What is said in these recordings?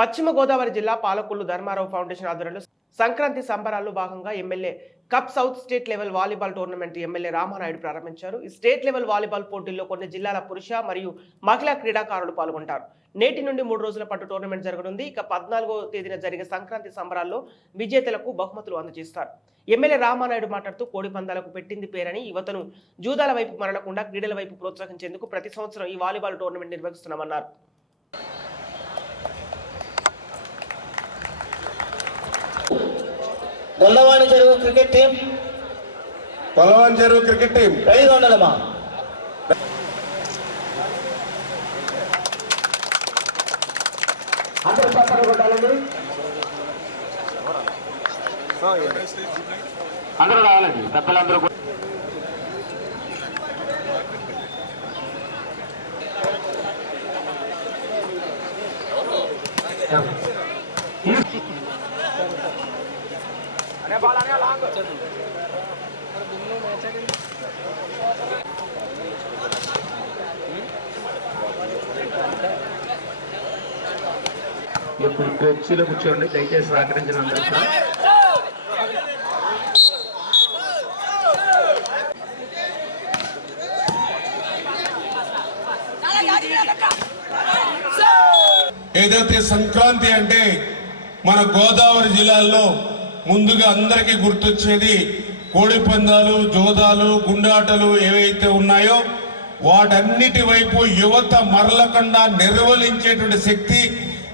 పశ్చిమ గోదావరి జిల్లా పాలకొల్లు ధర్మారావు ఫౌండేషన్ ఆధ్వర్యంలో సంక్రాంతి సంబరాల్లో భాగంగా MLA cup south state level volleyball tournament MLA Ramanaidu ప్రారంభించారు. ఈ స్టేట్ లెవెల్ వాలీబాల్ పోటీల్లో కొన్ని జిల్లాల పురుష మరియు మహిళా క్రీడాకారులు పాల్గొంటారు. నేటి నుండి మూడు రోజుల పాటు టోర్నమెంట్ జరగనుంది. ఇక పద్నాలుగో తేదీన జరిగే సంక్రాంతి సంబరాల్లో విజేతలకు బహుమతులు అందజేస్తారు. ఎమ్మెల్యే రామానాయుడు మాట్లాడుతూ కోడి పందాలకు పెట్టింది పేరని యువతను జూదాల వైపు మరలకుండా క్రీడల వైపు ప్రోత్సహించేందుకు ప్రతి సంవత్సరం ఈ వాలీబాల్ టోర్నమెంట్ నిర్వహిస్తున్నామన్నారు. గొల్లవాణి చెరువు క్రికెట్ టీం? పొలవన్ చెరువు క్రికెట్ టీం. రెడీగా ఉండాలమ్మా అందరూ పక్కన కొట్టాలండి. అందరూ రావాలండి. పెద్దలందరూ కూడా. ఇప్పుడు కుర్చీలో కూర్చోండి దయచేసి సహకరించిన ఏదైతే సంక్రాంతి అంటే మన గోదావరి జిల్లాలో ముందుగా అందరికీ గుర్తొచ్చేది కోడి పందాలు జోదాలు గుండాటలు ఏవైతే ఉన్నాయో వాటన్నిటి వైపు యువత మరలకుండా నిర్వహించేటువంటి శక్తి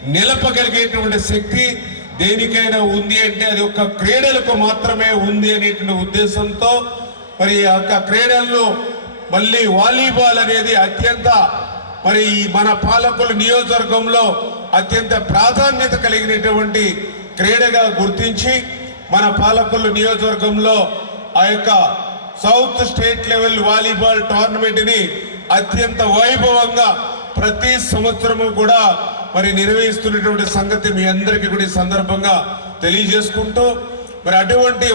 నిలపగలిగేటువంటి శక్తి దేనికైనా ఉంది అంటే అది ఒక క్రీడలకు మాత్రమే ఉంది అనేటువంటి ఉద్దేశంతో మరి ఆ క్రీడల్లో మళ్ళీ వాలీబాల్ అనేది అత్యంత మరి ఈ మన పాలకుల నియోజకవర్గంలో అత్యంత ప్రాధాన్యత కలిగినటువంటి క్రీడగా గుర్తించి మన పాలకొల్లు నియోజకవర్గంలో ఆ యొక్క సౌత్ స్టేట్ లెవెల్ వాలీబాల్ టోర్నమెంట్ని అత్యంత వైభవంగా ప్రతి సంవత్సరము కూడా మరి నిర్వహిస్తున్నటువంటి సంగతి మీ అందరికీ కూడా ఈ సందర్భంగా తెలియజేసుకుంటూ మరి అటువంటి